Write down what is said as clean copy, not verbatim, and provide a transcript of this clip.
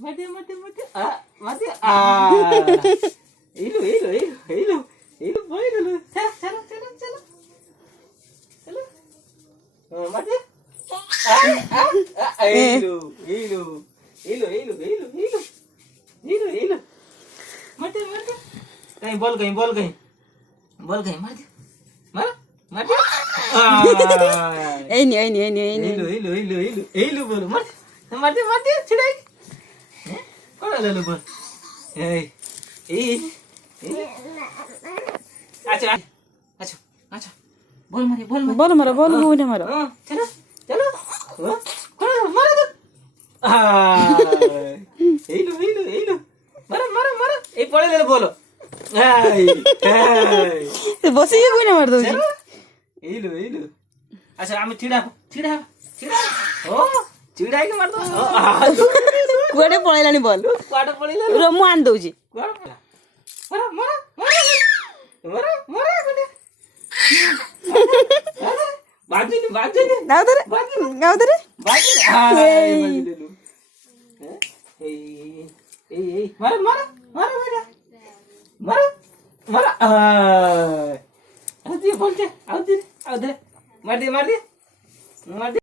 Mati, mati, mati. Ah, mati. Ilu, ilu, ilu, ilu, ilu, boy, ilu. Chalo, chalo, chalo, chalo. Chalo. Oh, mati. Ilu, ilu, ilu, ilu, ilu, ilu, ilu, ilu. Mati, mati. Kहीं बोल कहीं, बोल कहीं, बोल कहीं, मार दे, मार दे. Anne Anne Anne Anne इलू इलू इलू इलू इलू बोलो मत छिड़ाई कौन ले बोल ए अच्छा अच्छा अच्छा बोल मारे बोल उन्हें मारो चलो चलो कौन मार दो इलू इलू इलू मारो ए पड़े ले बोलो बस ये कोई ना मार दो इलू इलू अच्छा आम छिड़ा छिड़ा छिड़ा ओ छिड़ा के मार दो कुआडे पळेलानी बोल कुआडे पळेला रो मु आन दउजी कुआडे पळेला मरा मरा मरा मरा कोने बाजू गाव दरे बाजू लेलू ए मरा आउदी बोलते आउदी मार दे